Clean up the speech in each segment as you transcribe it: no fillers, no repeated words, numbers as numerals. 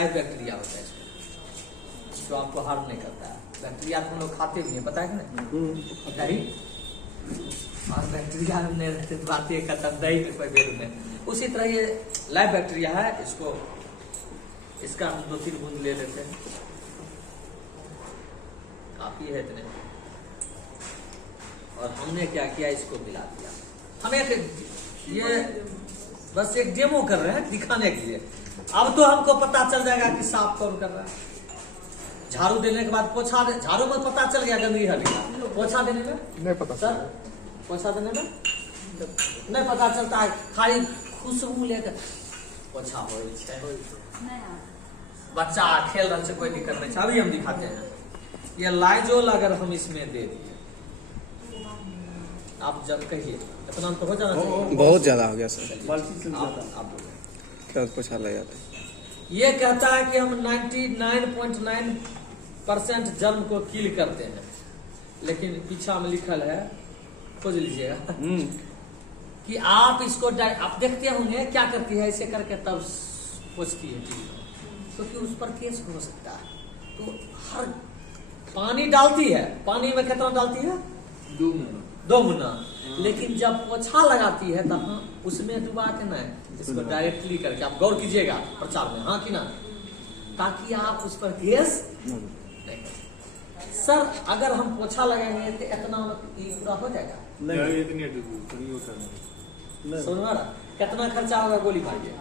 Live bacteria होता है इसमें, जो आपको हार्म नहीं करता है। बैक्टीरिया तो हम लोग खाते भी हैं, पता है कि नहीं? दही और बैक्टीरिया नहीं रहते, बात ये खत्म, दही में कोई वैल्यू नहीं। उसी तरह ये लाइव बैक्टीरिया है, इसको इसका हम 2-3 बूंद ले लेते हैं, काफी है इतने। और हमने क्या किया, इसको मिला दिया। हम ये बस एक डेमो कर रहे हैं दिखाने के लिए। अब तो हमको पता चल जाएगा कि साफ कौन कर रहा है। झाड़ू देने के बाद पोछा, झाड़ू में पता चल गया गंदगी हटेगा, पोछा देने में नहीं पता सर, पोछा देने में नहीं पता चलता है, खाली खुशबू लेकर पोछा हो। बच्चा खेल रहे से कोई दिक्कत नहीं। अभी हम दिखाते हैं, ये लाइजोल अगर हम इसमें दे दिए, आप जब कहिए इतना तो हो जाना चाहिए, बहुत ज्यादा हो गया सर, आप क्या पोछा लग जाता है। ये कहता है कि हम 99.9% जर्म को किल करते हैं, लेकिन पीछा में लिखल है, खोज लीजिएगा कि आप इसको आप देखते होंगे क्या करती है, ऐसे करके तब पोछती है टीवी, क्योंकि उस पर केस हो सकता है। तो हर पानी डालती है, पानी में कितना डालती है? 2 गुना। लेकिन जब पोछा लगाती है तब उसमें डुबा के ना इसको डायरेक्टली करके, आप गौर कीजिएगा प्रचार में, हाँ कि ना, ताकि आप उस पर केस नहीं। सर अगर हम पोछा लगाएंगे तो इतना पूरा हो जाएगा सोनवारा, कितना खर्चा होगा गोली मारिए।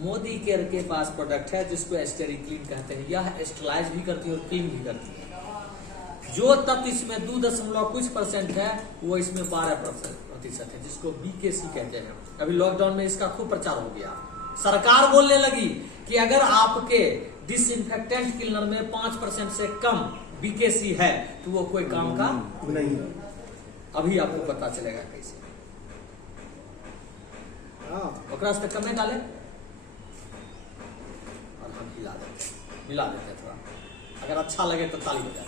मोदी केयर के पास प्रोडक्ट है जिसको स्टेरिक्लीन कहते हैं। यह स्टेलाइज भी करती है और क्लीन भी करती है। जो तत्व इसमें 2% है वो इसमें 12% है, जिसको BKC कहते हैं। अभी लॉकडाउन में इसका खूब प्रचार हो गया। सरकार बोलने लगी कि अगर आपके डिसइंफेक्टेंट क्लीनर में 5% से कम BKC है तो वो कोई काम का नहीं। अभी आपको पता चलेगा कैसे। तक कम नहीं डाले और हम मिला देते थोड़ा, अगर अच्छा लगे तो ताली बजाए।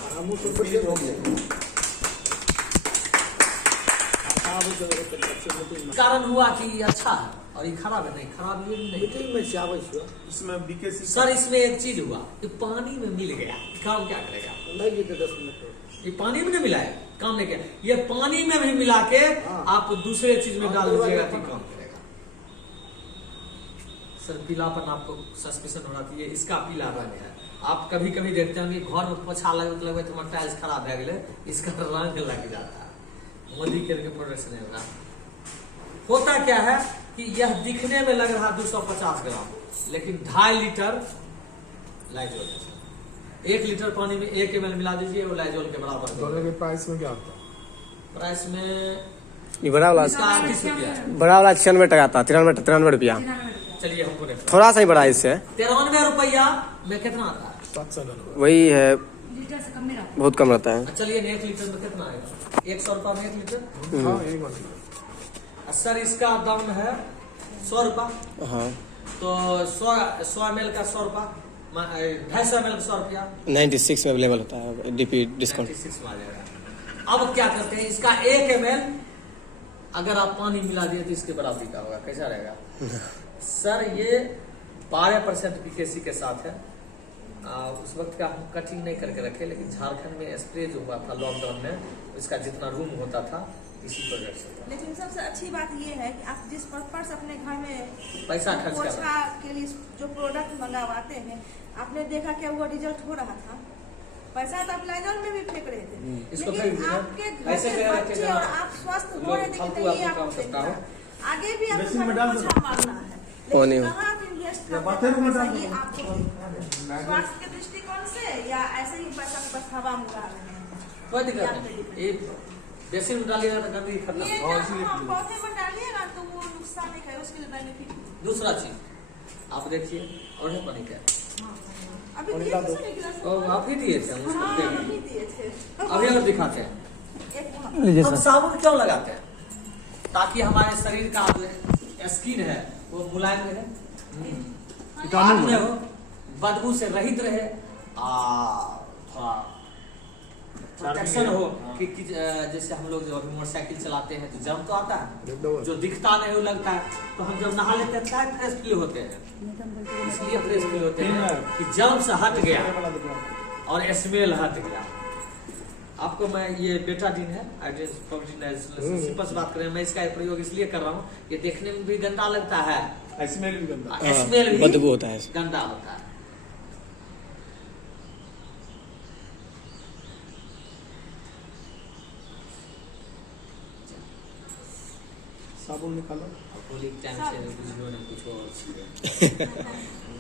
कारण हुआ कि अच्छा है और ये खराब है, नहीं खराब ये नहीं। इसमें BKC सर इसमें एक चीज हुआ कि पानी में मिल गया, काम क्या करेगा? नहीं 10 मिनट ये पानी में नहीं मिला है, काम नहीं किया। ये पानी में भी मिला के आप दूसरे चीज में डाल दीजिएगा तो काम करेगा। सर पीलापन आपको सस्पेंशन हो रहा है, इसका पीला रंग है। आप कभी कभी देखते हैं कि घर में पोछा लगे तो टाइल्स खराब है गए, इसका रंग लग जाता है। मोदी के प्रोडक्ट नहीं होगा। होता क्या है कि यह दिखने में लग रहा 250 ग्राम, लेकिन 2.5 लीटर लाइजोल है। 1 लीटर पानी में 1 ml मिला दीजिए, वो लाइजोल के बराबर। दोनों के प्राइस में क्या होता है? प्राइस में ये बड़ा वाला इसका 38 रुपया, बड़ा वाला 96 टका था, 93 रुपया। चलिए हमको थोड़ा सा ही बड़ा है इससे। 93 रुपया में कितना आता है? 700 वही है, लीटर से कम नहीं रहता। बहुत कम रहता है। चलिए 1 लीटर में कितना आएगा? 100 रुपया में 1 लीटर। हाँ एक बार। सर इसका दाम है 100 रुपया। हाँ तो 100 ml का 100 रुपया, 250 ml का 100 रुपया, 96 में अवेलेबल होता है DP डिस्काउंट। 96 में आ जाएगा। अब क्या करते हैं, इसका 1 ml अगर आप पानी मिला दिए तो इसके बराबरी का होगा, कैसा रहेगा? सर ये 12% BKC के साथ है। उस वक्त का हम कटिंग नहीं करके रखे, लेकिन झारखंड में स्प्रे जो हुआ था लॉकडाउन में, इसका जितना रूम होता था इसी प्रोजेक्ट से। लेकिन सबसे अच्छी बात ये है कि आप जिस पर्पस अपने घर में पैसा खर्च कर पोछा के लिए जो प्रोडक्ट मंगावाते हैं, आपने देखा क्या हुआ रिजल्ट हो रहा था। पैसा तो आप लाइजॉल में भी फेंक रहे थे, इसको लेकिन फेंक दिया। आपके घर ऐसे के गया बच्चे कि और आप स्वस्थ हो रहे थे, फालतू कि आपको आपको काम सकता हो। आगे भी बेसिन आपको में डाल दो। पोछा मारना है, पानी लेकिन में। कहाँ आप इन्वेस्ट या करते बाथरूम में हैं डाल पैसा, ये दो। आपको स्वास्थ्य के दृष्टिकोण से या ऐसे ही पैसा को बस हवा में उड़ा रहे हैं? कोई दिक्कत नहीं, ये बेसिन में डालिएगा तो गंदगी खत्म। ये जब हम पौधे में डालिएगा तो वो नुकसान नहीं करेगा, उसके लिए बेनिफिट। दूसरा चीज आप देखिए, और है पानी क्या? अभी दिए थे सर एक गिलास। आप ही दिए थे, हम उसको हाँ, दे रहे अभी हैं। दिए थे। अभी और दिखाते हैं। एक वहाँ। हम साबुन क्यों लगाते हैं? ताकि हमारे शरीर का जो स्किन है वो मुलायम रहे, कीटाणु हो, बदबू से रहित रहे, थोड़ा प्रोटेक्शन हो कि जैसे हम लोग जो मोटरसाइकिल चलाते हैं तो जम तो आता है, जो दिखता नहीं वो लगता है, तो हम जब नहा लेते हैं क्या फ्रेश फील होते हैं, इसलिए फ्रेश फील होते हैं कि जम से हट गया और स्मेल हट गया। आपको मैं ये बेटाडीन है, सिंपल से बात करें, मैं इसका प्रयोग इसलिए कर रहा हूँ, ये देखने में भी गंदा लगता है, स्मेल भी गंदा, स्मेल भी बदबू होता है। गंदा होता है। साबुन निकालो। होली के टाइम से बुझियो नहीं कुछ और चीज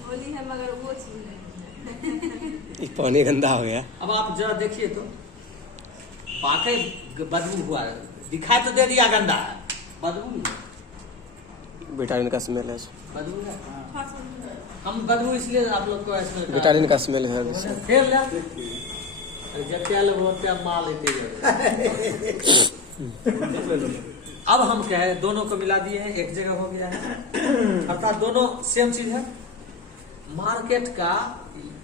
होली है मगर वो चीज नहीं। पानी गंदा हो गया। अब आप जरा देखिए तो वाकई बदबू हुआ, दिखाई तो दे दिया गंदा है, बदबू विटामिन का स्मेल है। बदबू है। हम बदबू इसलिए आप लोग को इसमें विटामिन का स्मेल है। फिर जब क्या लोग होते हैं माल लेते अब हम क्या है, दोनों को मिला दिए हैं, एक जगह हो गया है, अर्थात दोनों सेम चीज है। मार्केट का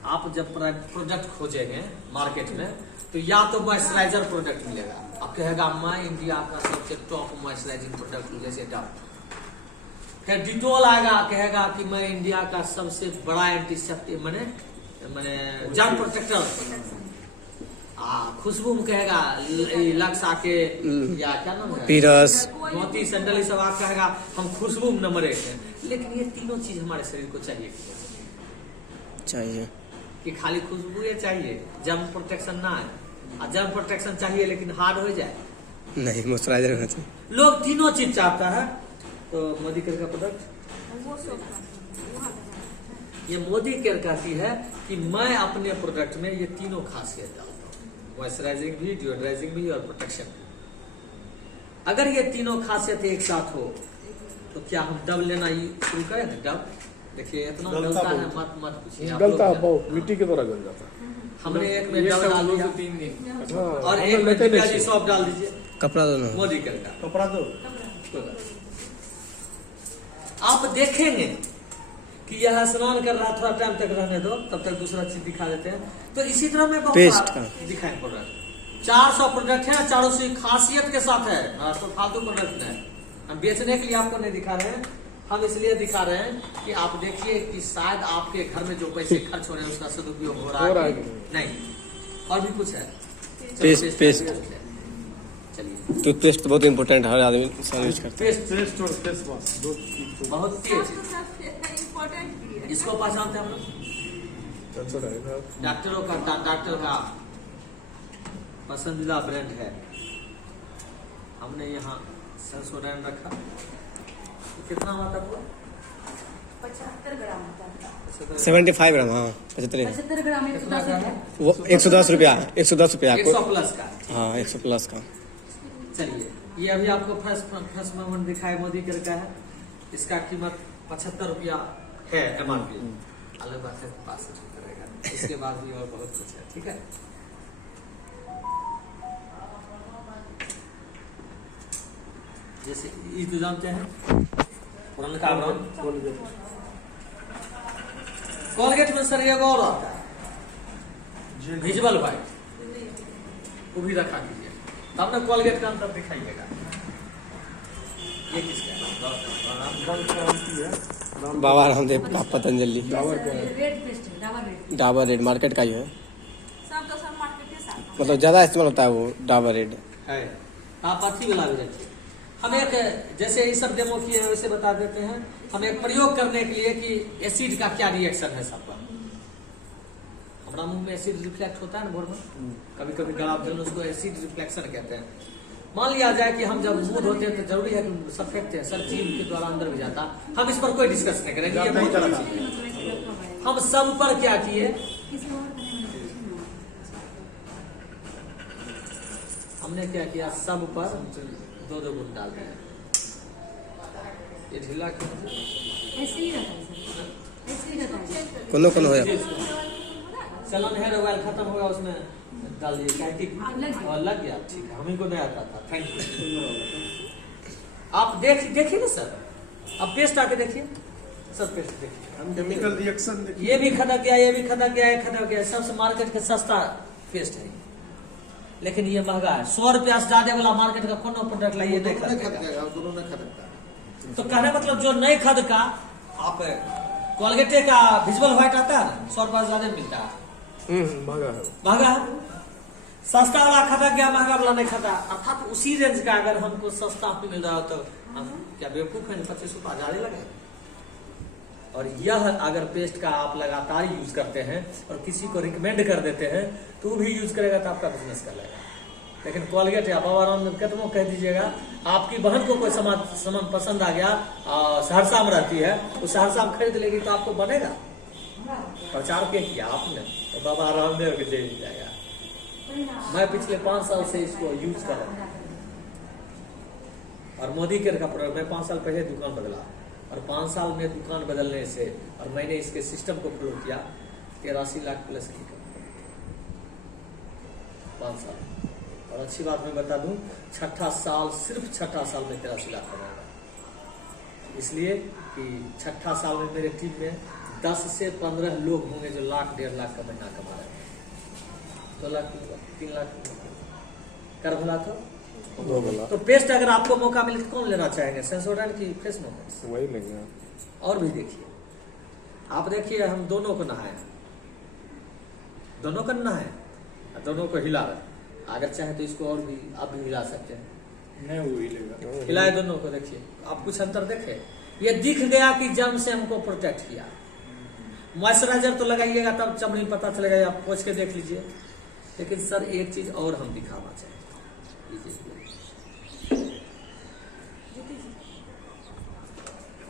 आप जब प्रोडक्ट खोजेंगे मार्केट में, तो या तो मॉइस्चराइजर प्रोडक्ट मिलेगा, आप कहेगा मैं इंडिया का सबसे टॉप मॉइस्चराइजिंग प्रोडक्ट हूँ, जैसे डव। फिर डिटोल आएगा, कहेगा कि मैं इंडिया का सबसे बड़ा एंटीसेप्टिक मैंने जर्म प्रोटेक्टर। खुशबू में कहेगा लक्स आके या क्या नाम है, पीरस, मोती सैंडल, ये सब आप कहेगा हम खुशबू में नंबर 1 है। लेकिन ये तीनों चीज हमारे शरीर को चाहिए कि खाली खुशबू ये चाहिए, जर्म प्रोटेक्शन ना है। जर्म प्रोटेक्शन चाहिए लेकिन हार्ड हो जाए नहीं, मॉइस्चराइजर होना चाहिए। लोग तीनों चीज चाहता है। तो मोदी केयर का प्रोडक्ट, ये मोदी केयर कहती है कि मैं अपने प्रोडक्ट में ये तीनों खासियत डालता हूँ, मॉइस्चराइजिंग भी, डिओड्राइजिंग भी और प्रोटेक्शन भी। अगर ये तीनों खासियत एक साथ हो तो क्या हम डब लेना ही शुरू करें ना? डब देखिए इतना गलता है, मत पूछिए, गलता है बहुत, मिट्टी की तरह गल जाता है। हमने एक में डब डाल दिया 3 दिन, और एक में टिकाजी सॉफ्ट डाल दीजिए, कपड़ा दोनों मोदी केयर का कपड़ा दो। आप देखेंगे कि यह स्नान कर रहा, थोड़ा टाइम तक रहने दो, तब तक दूसरा चीज दिखा देते हैं। तो इसी तरह में पेस्ट का दिखाई प्रोडक्ट 400 प्रोडक्ट है, 400 खासियत के साथ है, तो फालतू प्रोडक्ट है। हम बेचने के लिए आपको नहीं दिखा रहे हैं, हम इसलिए दिखा रहे हैं कि आप देखिए कि शायद आपके घर में जो पैसे खर्च हो रहे हैं उसका सदुपयोग हो रहा है नहीं। और भी कुछ है, पेस्ट चलिए टूथपेस्ट तो बहुत इंपॉर्टेंट है, हर आदमी यूज करता है। पेस्ट और फेस वॉश दो चीज बहुत तेज, इम्पोर्टेंट इसको पहचानते हैं हम लोग, अच्छा रहेगा। डॉक्टर का पसंदीदा ब्रांड है। हमने यहाँ सेंसोडाइन रखा, तो कितना हुआ था पूरा? 75 ग्राम होता है। 75 ग्राम, हाँ 75 75 ग्राम 110 रुपया। वो 110 रुपया, 110 रुपया 100 आपको। प्लस का। हाँ 100 प्लस का। चलिए ये अभी आपको फर्स्ट मोमेंट दिखाए मोदी केयर का है, इसका कीमत 75 रुपया है MRP। अलग बात है 65 करेगा, इसके बाद भी और बहुत कुछ है, ठीक है। जैसे ये तो जानते हैं पुराना ब्रांड कोलगेट में सर एक और आता है विजुअल वाइट, वो भी रखा कीजिए, तब ना कोलगेट का अंतर दिखाइएगा। ये किसका है? बाबा रामदेव का पतंजलि रेड पेस्ट है, Dabur red. Dabur red market का ही है, सब तो सब मार्केट के साथ। मतलब ज्यादा इस्तेमाल होता है वो डाबर रेड है। आप अथी वाला भी रखिए। हम एक जैसे ये सब डेमो किए हैं वैसे बता देते हैं, हम एक प्रयोग करने के लिए कि एसिड का क्या रिएक्शन है सबका। हमारा मुंह में एसिड रिफ्लेक्ट होता है ना भोर में, कभी कभी गला में उसको एसिड रिफ्लेक्शन कहते हैं। मान लिया जाए कि हम जब मुंह धोते हैं तो जरूरी है कि सफेक्ट है, सर जीभ के द्वारा अंदर भी जाता। हम इस पर कोई डिस्कस नहीं करेंगे, ये बहुत अलग चीज है। हम सब पर क्या किए, हमने क्या किया, सब पर 2-2 बूंद डाल दिया। ये ढीला क्यों है? ऐसे ही रहता है सर, ऐसे ही रहता है। कोनो हो जाए। चलन हेयर ऑयल खत्म होगा उसमें डाल दिए, क्या लग गया, ठीक है, हमें को नहीं आता था, थैंक यू। आप देखिए ना सर, अब पेस्ट आके देखिए, सब पेस्ट देखिए, हम केमिकल रिएक्शन ये भी खत्म गया, ये भी खत्म गया, ये खत्म गया, सबसे मार्केट का सस्ता पेस्ट है। लेकिन ये महंगा है। 100 रुपया से ज्यादा वाला मार्केट का कोनो प्रोडक्ट लाइए नहीं खरीदेगा। दोनों नहीं खरीदता। तो कहने मतलब जो नहीं खरीद का आप कोलगेटे का विजुअल व्हाइट आता है ना, 100 रुपया से ज्यादा मिलता है, महंगा है। महंगा है। सस्ता वाला खाता गया, महंगा वाला नहीं खाता। अर्थात उसी रेंज का अगर हमको सस्ता मिल रहा हो तो हम क्या बेवकूफ है? 25 रुपया ज्यादा लगे। और यह अगर पेस्ट का आप लगातार यूज करते हैं और किसी को रिकमेंड कर देते हैं तो वो भी यूज करेगा तो आपका बिजनेस कर लेगा। लेकिन कोलगेट या बाबा रामदेव कितनों कह दीजिएगा, आपकी बहन को कोई सामान पसंद आ गया, सहरसा में रहती है, वो सहरसा में खरीद लेगी तो आपको बनेगा। प्रचार क्या किया आपने तो बाबा रामदेव के दे जाएगा। मैं पिछले 5 साल से इसको यूज कर रहा हूँ और मोदी केयर का प्रोडक्ट। मैं 5 साल पहले दुकान बदला और 5 साल में दुकान बदलने से और मैंने इसके सिस्टम को फॉलो किया, 83 लाख प्लस की 5 साल। और अच्छी बात मैं बता दूं, छठा साल, सिर्फ छठा साल में 83 लाख कमाएगा। इसलिए कि छठा साल में मेरे टीम में 10 से 15 लोग होंगे जो लाख 1.5 लाख का महीना कमा रहे हैं। 2 लाख 3 लाख कर भला तो पेस्ट अगर आपको मौका मिले तो कौन लेना चाहेंगे, सेंसोडाइन की फ्रेशनोडेक्स? वही लेंगे। और भी देखिए, आप देखिए हम दोनों को नहाए, दोनों को नहाए, दोनों को हिला रहे। अगर चाहे तो इसको और भी आप भी हिला सकते हैं। नहीं वो हिलेगा। हिलाए दोनों को, देखिए आप कुछ अंतर देखे। ये दिख गया कि जर्म से हमको प्रोटेक्ट किया। मॉइस्चराइजर तो लगाइएगा तब चमड़ी पता चलेगा, आप पोंछ के देख लीजिए। लेकिन सर एक चीज और हम दिखाना चाहते हैं,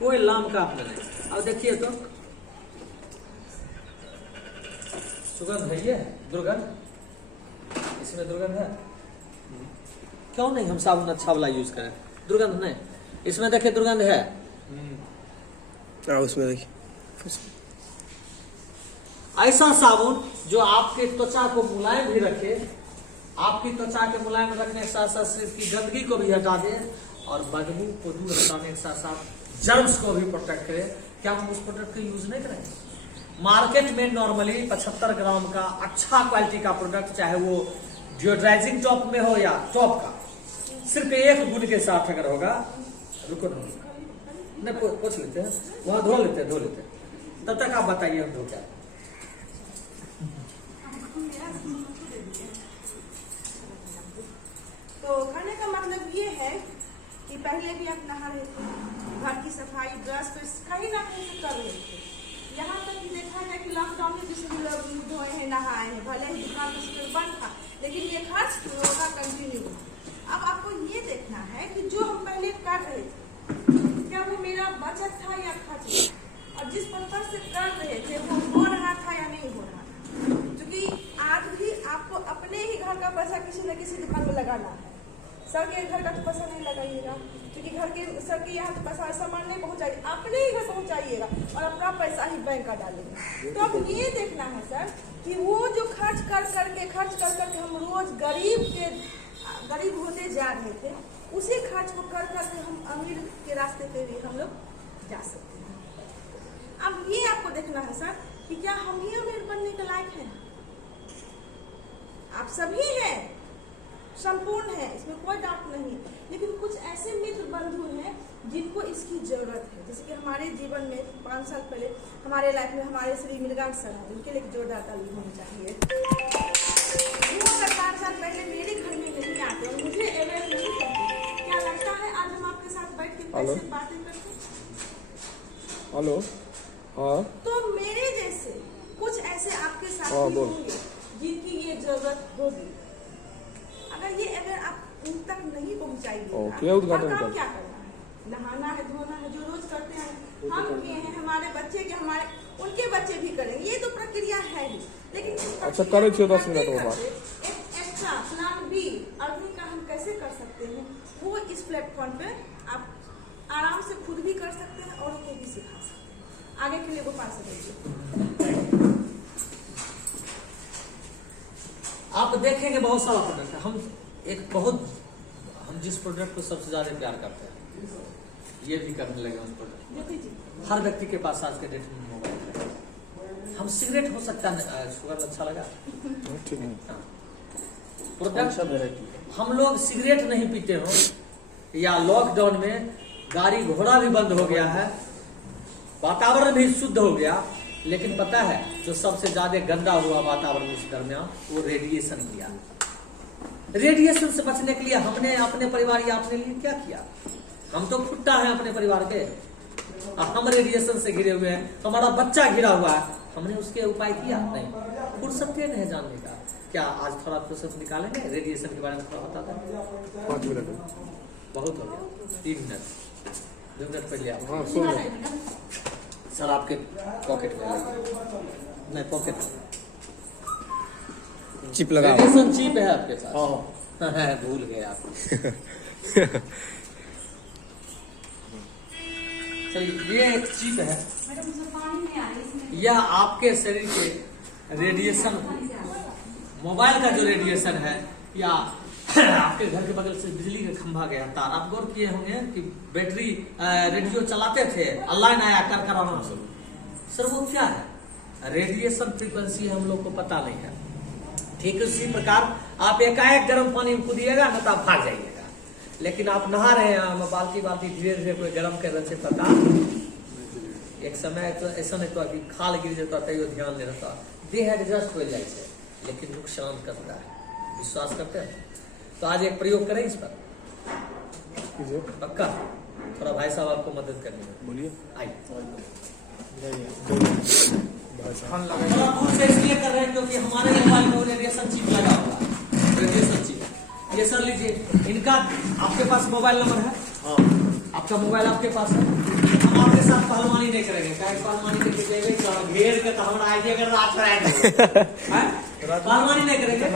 कोई लाम का आपने नहीं। अब देखिए तो सुगंध है, ये दुर्गंध, इसमें दुर्गंध है। क्यों नहीं हम साबुन अच्छा वाला यूज करें? दुर्गंध नहीं, इसमें देखिए दुर्गंध है। उसमें देखिए ऐसा साबुन जो आपके त्वचा को मुलायम भी रखे, आपकी त्वचा के मुलायम रखने के साथ साथ शरीर की गंदगी को भी हटा दे और बदबू को दूर हटाने के साथ साथ जर्म्स को भी प्रोटेक्ट करे। क्या हम उस प्रोडक्ट का यूज नहीं करेंगे? मार्केट में नॉर्मली 75 ग्राम का अच्छा क्वालिटी का प्रोडक्ट, चाहे वो डिओड्राइजिंग टॉप में हो या टॉप का, सिर्फ 1 गुण के साथ अगर होगा, रुको नहीं पूछ लेते हैं, वहां धो लेते हैं। तब तक आप बताइए हम धो क्या। तो कहने का मतलब ये है कि पहले भी आप नहा रहे थे, घर की सफाई, ब्रश पे कहीं ना कहीं से कर रहे थे। यहाँ तक कि देखा है कि लॉकडाउन में जिसमें लोग धोए हैं, नहाए हैं, भले ही दुकान में बंद था, लेकिन ये खर्च होगा कंटिन्यू। अब आपको ये देखना है कि जो हम पहले कर रहे थे, क्या वो मेरा बचत था या खर्च, और जिस पर्पज से कर रहे थे वो हो रहा था या नहीं हो रहा था। क्योंकि आज भी आपको अपने ही घर का पैसा किसी न किसी दुकान में लगाना है। सर के घर का तो पैसा नहीं लगाइएगा, क्योंकि घर के सर के यहाँ तो पैसा सामान नहीं पहुँचाइए, अपने ही घर पहुँचाइएगा और अपना पैसा ही बैंक का डालेंगे। तो अब ये देखना है सर कि वो जो खर्च कर करके हम रोज गरीब होते जा रहे थे, उसी खर्च को कर करके हम अमीर के रास्ते पे भी हम लोग जा सकते हैं। अब ये आपको देखना है सर कि क्या हम ही अमीर बनने के लायक हैं? आप सभी हैं, संपूर्ण है, इसमें कोई डाउट नहीं, लेकिन कुछ ऐसे मित्र बंधु हैं जिनको इसकी जरूरत है। जैसे कि हमारे जीवन में 5 साल पहले हमारे लाइफ में हमारे श्री मृगांक सर हैं, उनके लिए जोरदार ताली होनी चाहिए। वो अगर 5 साल पहले मेरे घर में नहीं आते और मुझे अवेयर नहीं करते, क्या लगता है आज हम आपके साथ बैठ के कैसे बातें करते? हेलो, हाँ, तो मेरे जैसे कुछ ऐसे आपके साथ होंगे जिनकी ये जरूरत होगी। अगर आप उन तक नहीं पहुंचाइएगा, काम क्या करना है? नहाना है, धोना है, जो रोज करते हैं हम किए हैं, हमारे बच्चे के, हमारे उनके बच्चे भी करेंगे। ये तो प्रक्रिया है ही, लेकिन अच्छा करे 10 मिनट बाद एक एक्स्ट्रा प्लान बी अर्निंग का हम कैसे कर सकते हैं, वो इस प्लेटफॉर्म पे आप आराम से खुद भी कर सकते हैं और उनको भी सिखा सकते हैं। आगे के लिए गोपाल से देखिए। आप देखेंगे बहुत सारा प्रोडक्ट है। हम जिस प्रोडक्ट को सबसे ज्यादा प्यार करते हैं, ये भी करने लगे उस प्रोडक्ट। हर व्यक्ति के पास आज के डेट में मोबाइल है। हम सिगरेट हो सकता है, शुगर अच्छा लगा, प्रोडक्ट हम लोग सिगरेट नहीं पीते हो या लॉकडाउन में गाड़ी घोड़ा भी बंद हो गया है, वातावरण भी शुद्ध हो गया, लेकिन पता है जो सबसे ज्यादा गंदा हुआ वातावरण उस दरमियान वो रेडिएशन किया। रेडिएशन से बचने के लिए हमने अपने परिवार या अपने लिए क्या किया? हम तो फुट्टा है अपने परिवार के, हम रेडिएशन से घिरे हुए हैं, हमारा बच्चा घिरा हुआ है, हमने उसके उपाय किया नहीं। फुर्सत नहीं जानने का, क्या आज थोड़ा फुर्सत निकालेंगे रेडिएशन के बारे में थोड़ा बता दें? 5 मिनट बहुत हो गया, 3 मिनट 2 मिनट पहले आप हाँ सुन लो। सर आपके पॉकेट में नहीं, पॉकेट में चिप लगा हुआ। रेडिएशन चिप है आपके पास? भूल गए आप। चलिए ये एक चिप है, यह आपके शरीर के रेडिएशन, मोबाइल का जो रेडिएशन है या आपके घर के बगल से बिजली का खंभा गया तार, आप गौर किए होंगे कि बैटरी रेडियो चलाते थे, ऑनलाइन आया कर सर वो क्या है? रेडिएशन फ्रीक्वेंसी हम लोग को पता नहीं है। ठीक उसी प्रकार आप एकाएक गर्म पानी में कूदिएगा ना तो आप भाग जाइएगा, लेकिन आप नहा रहे हैं बाल्टी बाल्टी धीरे धीरे कोई गर्म कर रहे पता, एक समय तो ऐसा नहीं तो खाल गिर जाता तैयो ध्यान नहीं रहता, देह एडजस्ट हो जाए, लेकिन नुकसान करता है। विश्वास करते हैं? तो आज एक प्रयोग करें इस पर, पक्का? थोड़ा भाई साहब आपको मदद करनी है, बोलिए। थोड़ा दूर से इसलिए कर रहे हैं क्योंकि हमारे मोबाइल में रेडिएशन चिप लगा हुआ है, रेडिएशन चिप। ये सर लीजिए, इनका आपके पास मोबाइल नंबर है? हाँ। आपका मोबाइल आपके पास है? हम आपके साथ पहलवानी नहीं करेंगे, पहलवानी नहीं घेर के तो हमारा आइडिया कर रहा पहलवानी नहीं करेंगे।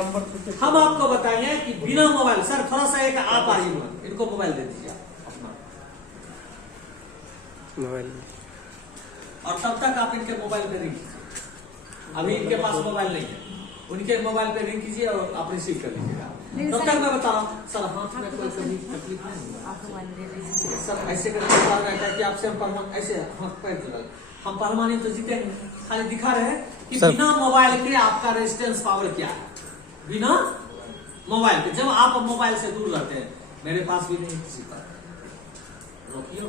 हम आपको बताएंगे कि बिना मोबाइल, सर थोड़ा सा एक आप आइए, इनको मोबाइल दे दीजिए अपना मोबाइल, और तब तक आप इनके मोबाइल पे रिंग कीजिए। अभी इनके पास मोबाइल नहीं है, उनके मोबाइल पे रिंग कीजिए और आप रिसीव कर लीजिएगा। तब तक मैं बता रहा हूँ सर, हाथ में कोई कभी तकलीफ नहीं सर, ऐसे करके बता रहा है कि आपसे हम ऐसे हाथ पैर हम पहलवानी तो जीते नहीं, खाली दिखा रहे हैं कि बिना मोबाइल के आपका रेजिस्टेंस पावर क्या है। बिना मोबाइल के, जब आप मोबाइल से दूर रहते हैं, मेरे पास भी नहीं किसी पर, रोकियो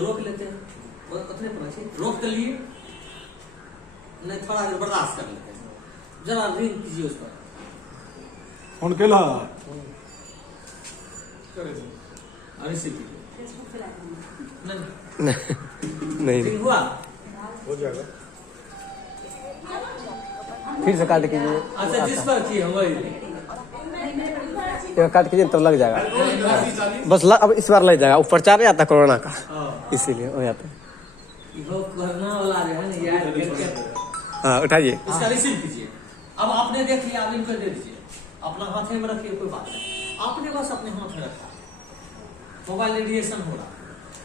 रोक लेते हैं, उतने पर रोक कर लिए नहीं, थोड़ा देर बर्दाश्त कर लेते हैं, जरा रिंग कीजिए उस पर। फोन केला रिसीव कीजिए। नहीं रिंग हुआ? हो जाएगा। फिर से काट कीजिए। अच्छा, जिस पर किए वही काट कीजिए तब लग जाएगा बस। अब इस बार लग जाएगा, ऊपर चार आता कोरोना का, इसीलिए हो जाता है। कोरोना वाला जो है ना यार, हाँ उठाइए, इसका रिसीव कीजिए। अब आपने देख लिया, अब इनको दे दीजिए, अपना हाथ में रखिए, कोई बात नहीं, आपने बस अपने हाथ में रखा, मोबाइल रेडिएशन हो रहा,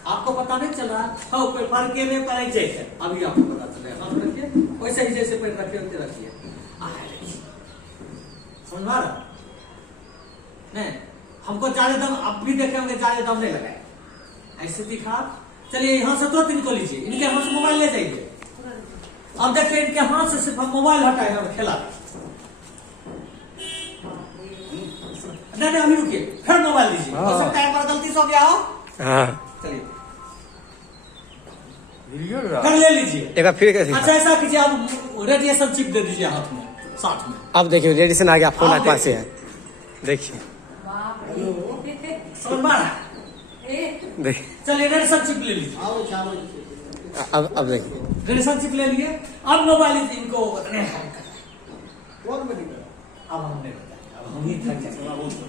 आपको पता नहीं चल रहा है, कोई फर्क में पड़े जैसे अभी आपको पता चले, हाथ रखिए वैसे ही जैसे पैर रखिए वैसे रखिए, समझ में आ रहा? नहीं, हमको ज्यादा दम, अब भी देखे होंगे ज्यादा दम नहीं लगाए, ऐसे दिखा। चलिए यहाँ से तो इनको लीजिए, इनके हाथ से मोबाइल ले जाइए। अब देखिए इनके हाथ से सिर्फ हम मोबाइल हटाए और खेला, नहीं अभी रुकिए, फिर मोबाइल दीजिए, हो सकता है पर गलती से हो गया हो। चलिए फिर ले लीजिए एक बार फिर कैसे? अच्छा ऐसा कीजिए, आप रेडिएशन चिप दे दीजिए हाथ में, साथ में। अब देखिए रेडिएशन आ गया, फोन आपके पास है, देखिए समझ में आ रहा है? देखिए। चलिए रेडिएशन चिप ले लीजिए, अब देखिए, रेडिएशन चिप ले लिए। अब मोबाइल इनको अब हमने अब हम ही थक जाएंगे,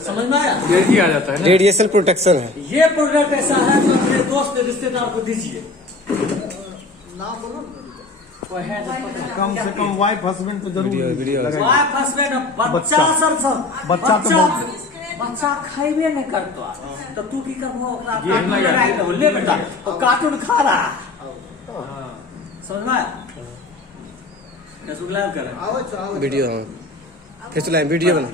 समझ में आया? यही आ जाता है ना। रेडिएशन प्रोटेक्शन है। ये प्रोडक्ट ऐसा है जो अपने दोस्त रिश्तेदार को दीजिए। कम से कम वाइफ हस्बैंड तो जरूर वीडियो लगाइए। वाइफ हस्बैंड बच्चा सर बच्चा तो बच्चा खाइबे नहीं करता, तो तू की करबो ओकरा कार्टून लगाए तो ले बेटा, वो कार्टून खा रहा, समझ में आया? रसगुल्ला करें वीडियो, फिर चलाएं वीडियो बना।